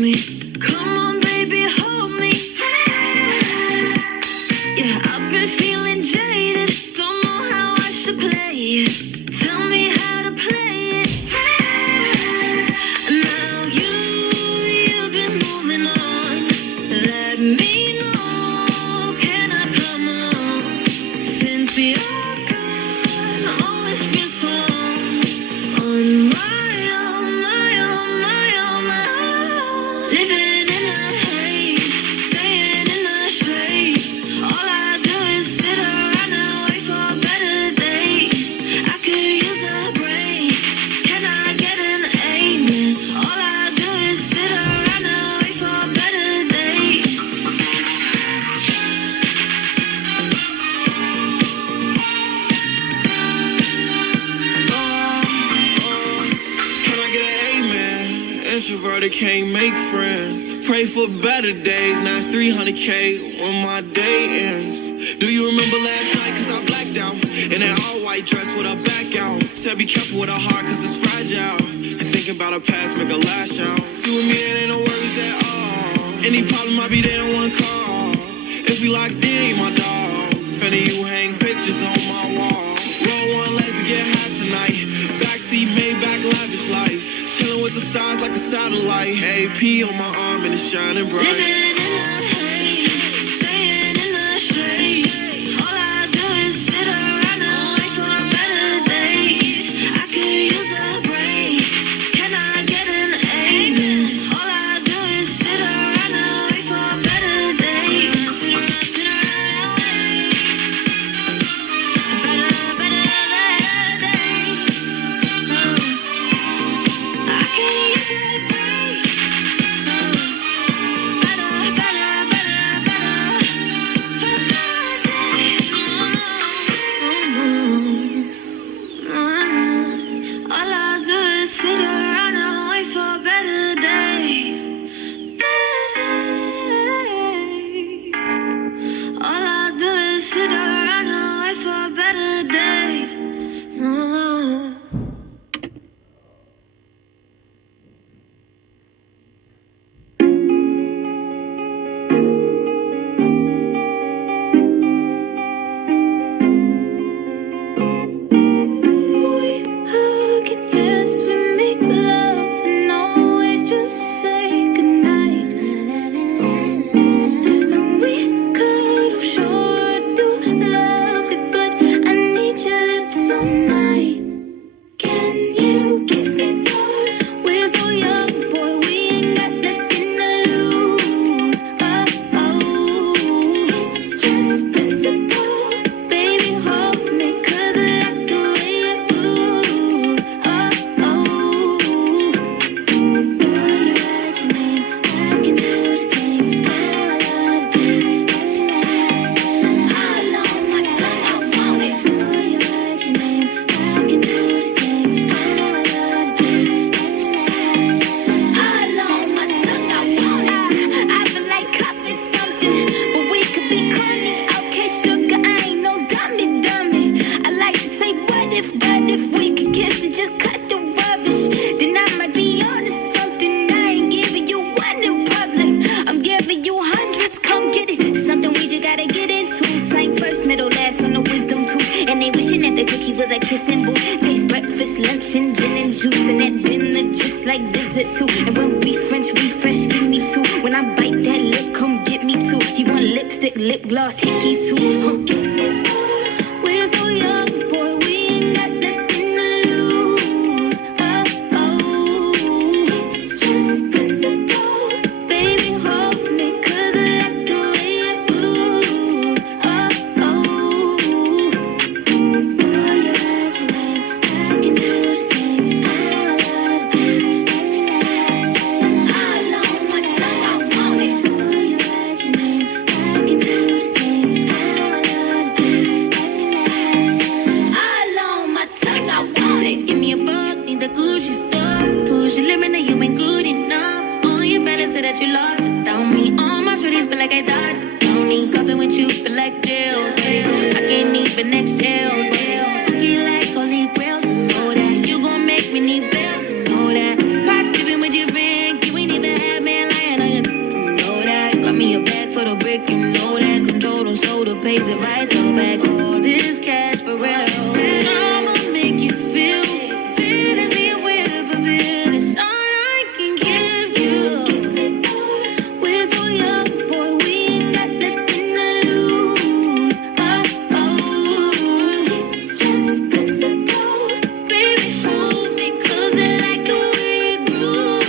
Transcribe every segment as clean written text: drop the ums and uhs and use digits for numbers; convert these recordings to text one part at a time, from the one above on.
me. Come on, baby, hold me. Yeah, I've been feeling jaded. Don't know how I should play it. Tell me how to play it. Now you've been moving on. Let me know, can I come along? Since you're gone, oh, it's been so long. On my own, my own, my own, my own. Living in the haze, staying in the shade. All I do is sit around and wait for better days. I could use a break. Can I get an amen? All I do is sit around and wait for better days. Can I get an amen? Introverted can't make friends. Pray for better days. Now it's 300K when my day ends. Do you remember last night? Cause I blacked out. In that all white dress with her back out. Said be careful with her heart cause it's fragile. And thinking about her past make her lash out. See with me it ain't no worries at all. Any problem I be there in one call. If we locked in, you my dog. Finna you hang pictures on my wall. Roll one, let's get high tonight. Backseat, Maybach, lavish life. Chilling with the stars like a satellite. AP on my arm and it's shining bright. Living in the haze, staying in the shade. All I do is sit around and wait for better days. I could use a break. Can I get an amen? All I do is sit around and wait for better days. Sit around, sit around and wait. Better, better days. I could use a break. Better, better, better, better. All I do is sit around and wait for better days. Better days. All I do is sit around and wait for better days. No. We hug and yes, we make love and always just say goodnight. And we cuddle, sure I do love it, but I need your lips all night. Can you kiss me more? We're so young, boy, we ain't got nothing to lose. It's just principle. Baby, hold me, 'cause I like the way you move. Boy, you write your name, I can do the same. All of the days, all on my tongue, I want it. Boy, you write your name, I can do the same. All of the days, all on my tongue, I want it. I feel like coffee something, but we could be corny. Okay, sugar, I ain't no dummy. I like to say, what if we could kiss and just cut the rubbish? Then I might be onto something. I ain't giving you one in public. I'm giving you hundreds, come get it. Something we just gotta get into. Slang first, middle, last on the wisdom tooth. And they wishing that the cookie was a kissing booth. Taste breakfast, lunch, and gin and juice. And at dinner, just like dessert too. And when we French refresh, give me two. When I bite that lip, come get me two. He want lipstick, lip gloss, hickeys too. Kiss me more. We're so young, boy, we ain't got nothing to lose. It's just principle. Baby, hold me, 'cause I like the way you move. Boy, you write your name, I can do the same. All of the days, all on my tongue, I want it. Boy, you write your name, I can do the same. All of the days, all on my tongue, I want it. Give me a buck, need the Gucci stuff. Push your limit, now you ain't good enough. All your fellas say that you lost without me. All my shorties feel like I dodged. Don't need coffee with you, feel like jail. I can't even exhale. Cookie like holy grail, you know that. You gon' make me need bail, you know that. Caught dipping with your friend, you ain't even have man like for the brick, you know that. Control on soda pays it right though back. All this cash for real. I'ma make you feel fantasy with a bill. It's all I can give you. We're so young, boy, we ain't got nothing to lose. It's just principle. Baby, hold me, 'cause I like the way it groove.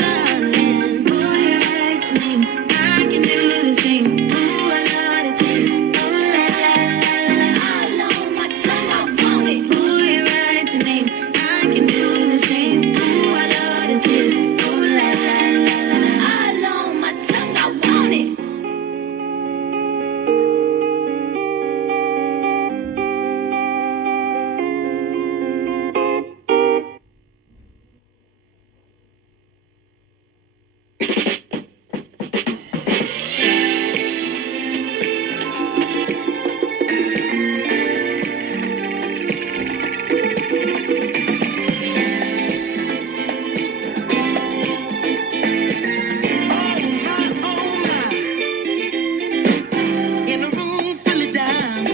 Darling, boy, you're right to me. I can do the same. Ooh, I love the taste. Ooh, la la la la la. All on my tongue, I want it. Boy, you're right to me. I can do the same. Ooh, I love the taste. Ooh, la la la la la. All on my tongue, I want it. In a room full of dimes,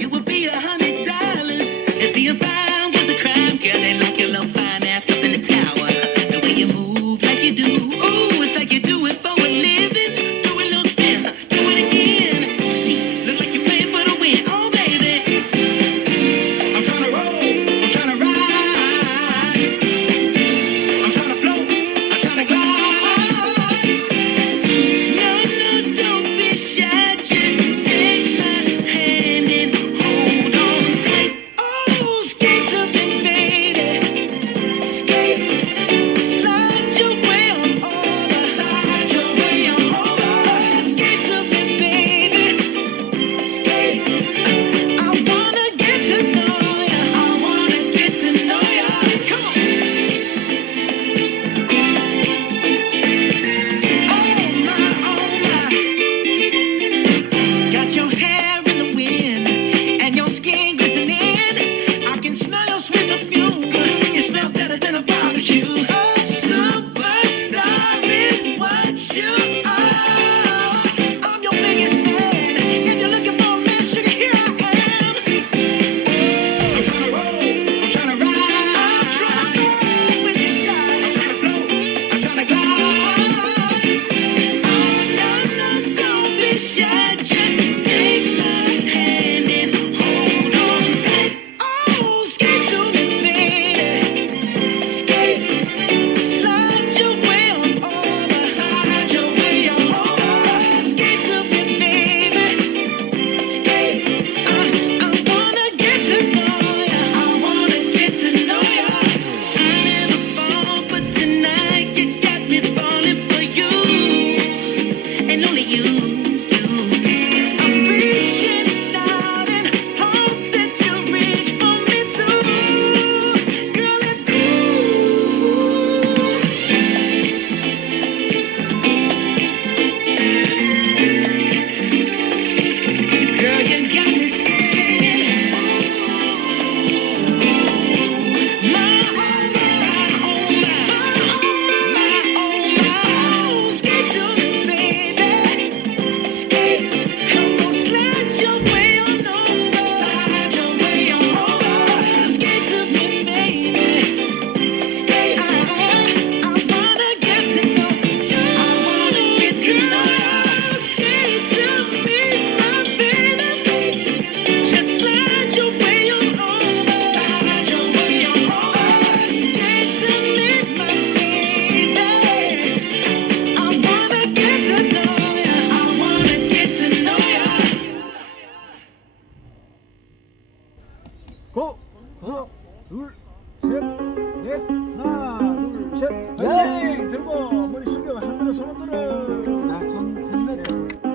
you would be $100. If being fine was a crime, girl, they lock your little fine ass up in the tower. The way you move like you do, ooh, it's like you do it for a living. Do a little spin, do it again. See, look like you're playing for the win. Oh, baby, I'm trying to roll, I'm trying to ride, I'm trying to float, I'm trying to glide. No, no, don't be shy, just take my hand and hold on tight. Oh, skate to me, baby, skate, slide your way on over, slide your way on over. Skate to me, baby, skate. I wanna get to know ya, I wanna get to know ya. Come on. Oh my, got your hair in the wind and your skin glistening. I can smell your sweet perfume. You smell better than a barbecue. A superstar is what you are. I'm your biggest fan. If you're looking for a man, sugar, here I am. I'm trying to roll, I'm trying to ride, I'm trying to roll with you, darling. I'm trying to float, I'm trying to glide. No, no, don't be shy, just take my hand and hold on tight. Oh, skate to me, baby, skate, slide your way on over, slide your way on over. Skate to me, baby, skate. I wanna get to know ya, I wanna get to know ya. I never fall, but tonight you got me falling for you, and only you. I'm reaching out in hopes that you reach for me too. Girl, it's cool. Girl, you got me singing. My, oh, my, oh, my, skate to me, baby, skate. Come on, slide your way on over, slide your way on over. Skate to me, baby, skate. I wanna get to know you, I wanna get to know you. Skate to me, my baby, skate. Just slide your way on over, slide your way on over. Skate to me, my baby, skate. I wanna get to know ya, I wanna get to know ya. 고! 하나, 둘, 셋, 넷, 하나, 둘, 셋, 화이팅! 들고 머리 숙여 하늘에 손 흔들어. 손 흔들어.